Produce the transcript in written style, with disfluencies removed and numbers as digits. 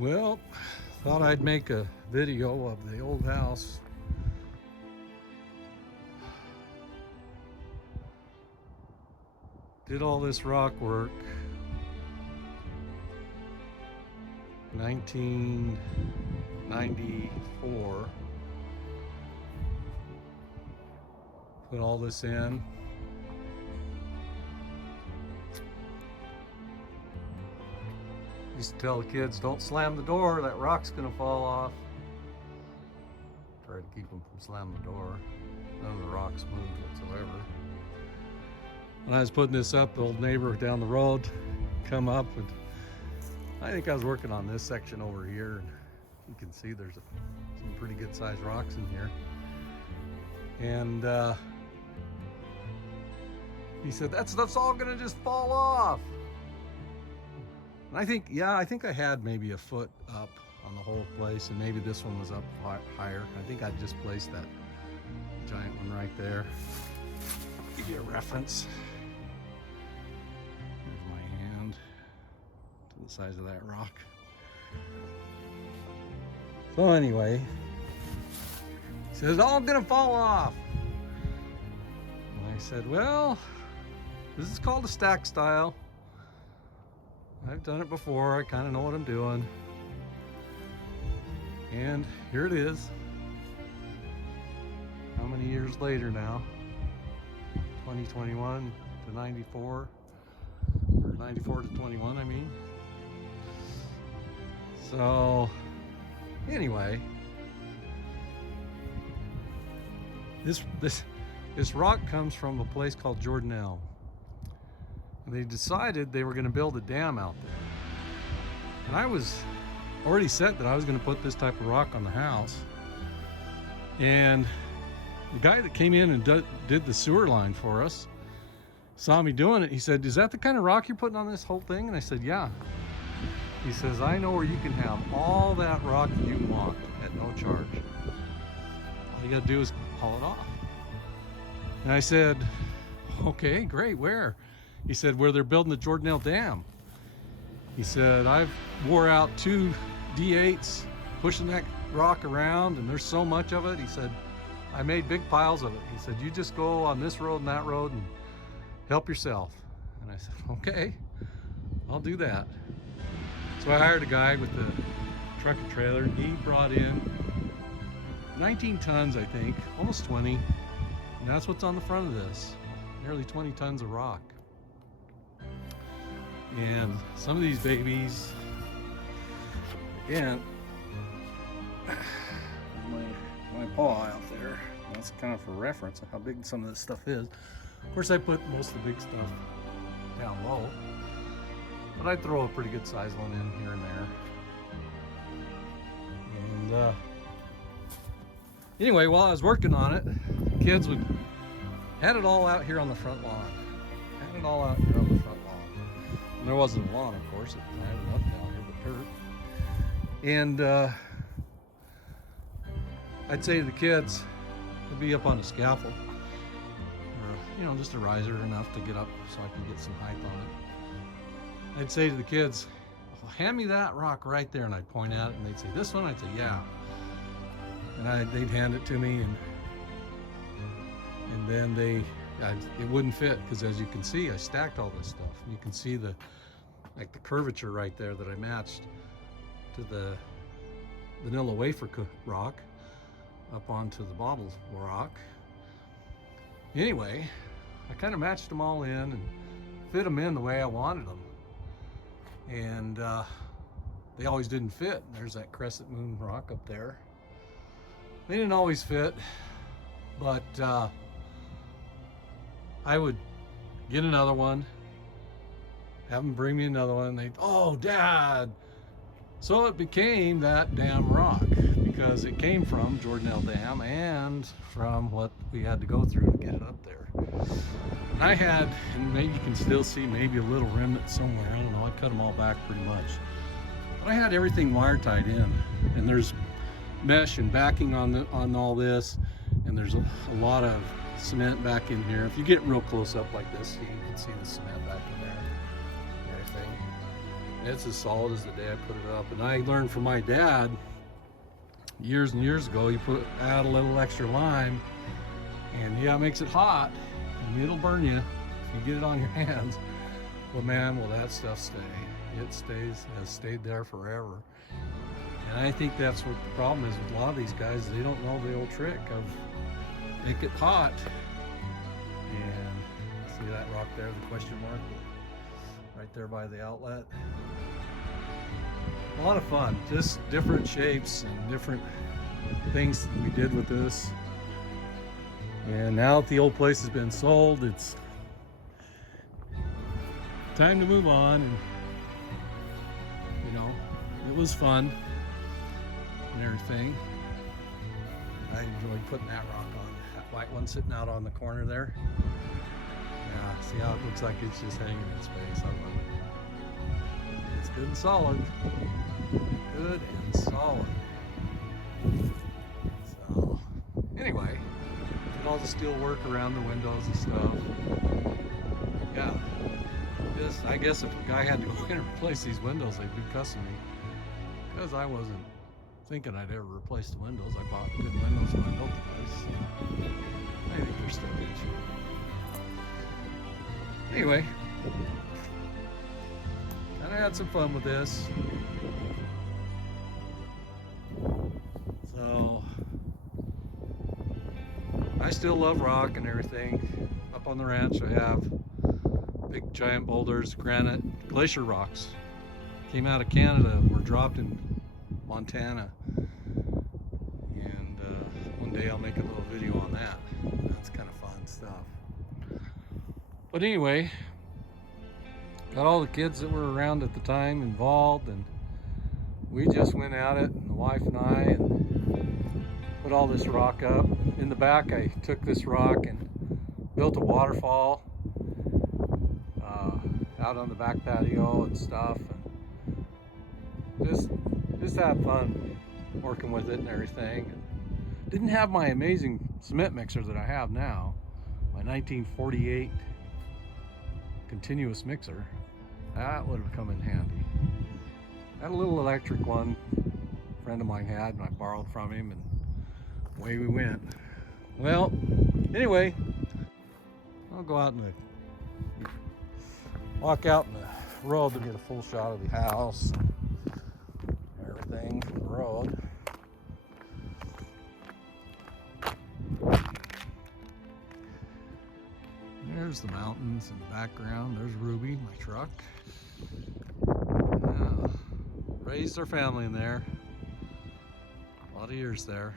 Well, thought I'd make a video of the old house. Did all this rock work 1994. Put all this in. Used to tell the kids, don't slam the door, that rock's gonna fall off. Try to keep them from slamming the door. None of the rocks moved whatsoever. When I was putting this up, the old neighbor down the road come up, and I think I was working on this section over here, and you can see there's some pretty good sized rocks in here. And he said, that's all gonna just fall off. And I think I had maybe a foot up on the whole place, and maybe this one was up higher. I think I just placed that giant one right there. Give you a reference. Here's my hand to the size of that rock. So anyway, he says, it's all gonna fall off. And I said, well, this is called a stack style. I've done it before, I kind of know what I'm doing. And here it is. How many years later now? 2021 to 94, or 94 to 21, I mean. So, anyway, this rock comes from a place called Jordanelle. They decided they were going to build a dam out there. And I was already set that I was going to put this type of rock on the house. And the guy that came in and did the sewer line for us saw me doing it. He said, is that the kind of rock you're putting on this whole thing? And I said, yeah. He says, I know where you can have all that rock you want at no charge. All you got to do is haul it off. And I said, okay, great, where? He said, where they're building the Jordanelle Dam. He said, I've wore out 2 D8s pushing that rock around, and there's so much of it. He said, I made big piles of it. He said, you just go on this road and that road and help yourself. And I said, okay, I'll do that. So I hired a guy with the truck and trailer. He brought in 19 tons, I think, almost 20. And that's what's on the front of this. Nearly 20 tons of rock. And some of these babies, again, my paw out there. That's kind of for reference of how big some of this stuff is. Of course, I put most of the big stuff down low, but I throw a pretty good size one in here and there. And anyway, while I was working on it, kids had it all out here on the front lawn. Had it all out here on the front lawn. And there wasn't a lawn, of course. I had enough down here, but dirt. And I'd say to the kids, it'd be up on a scaffold, or just a riser enough to get up so I can get some height on it. I'd say to the kids, well, hand me that rock right there, and I'd point at it, and they'd say, this one? I'd say, yeah. And they'd hand it to me, and then it wouldn't fit, because as you can see, I stacked all this stuff. You can see the curvature right there that I matched to the vanilla wafer rock up onto the bottle rock. Anyway, I kind of matched them all in and fit them in the way I wanted them. And they always didn't fit. There's that crescent moon rock up there. They didn't always fit, but I would get another one, have them bring me another one, and they'd, oh, Dad. So it became that damn rock, because it came from Jordanelle Dam and from what we had to go through to get it up there. And I had, and maybe you can still see maybe a little remnant somewhere, I don't know, I cut them all back pretty much. But I had everything wire tied in, and there's mesh and backing on all this, and there's a lot of cement back in here. If you get real close up like this, you can see the cement back in there and everything. It's as solid as the day I put it up. And I learned from my dad years and years ago, you add a little extra lime, and yeah, it makes it hot, and it'll burn you if you get it on your hands. Well, man, will that stuff stay? It has stayed there forever. And I think that's what the problem is with a lot of these guys. They don't know the old trick of make it hot. And see that rock there, the question mark, right there by the outlet. A lot of fun, just different shapes and different things we did with this. And now that the old place has been sold, it's time to move on. And you know, it was fun and everything. I enjoyed putting that rock on. That white one sitting out on the corner there. Yeah, see how it looks like it's just hanging in space. I love it. It's good and solid. Good and solid. So, anyway, did all the steel work around the windows and stuff. Yeah. I guess if a guy had to go in and replace these windows, they'd be cussing me. Because I wasn't thinking I'd ever replace the windows. I bought good windows when I built the place. So I think they're still good. Anyway, kind of had some fun with this. So, I still love rock and everything. Up on the ranch I have big giant boulders, granite, glacier rocks. Came out of Canada and were dropped in Montana. And one day I'll make a little video on that. That's kind of fun stuff. But anyway, got all the kids that were around at the time involved, and we just went at it, and the wife and I, and put all this rock up. In the back I took this rock and built a waterfall out on the back patio and stuff, and just had fun working with it and everything. Didn't have my amazing cement mixer that I have now, my 1948 continuous mixer. That would have come in handy. I had a little electric one a friend of mine had, and I borrowed from him, and away we went. Well, anyway, I'll go out and walk out in the road to get a full shot of the house and everything from the road. There's the mountains in the background. There's Ruby, my truck. Yeah. Raised our family in there. A lot of years there.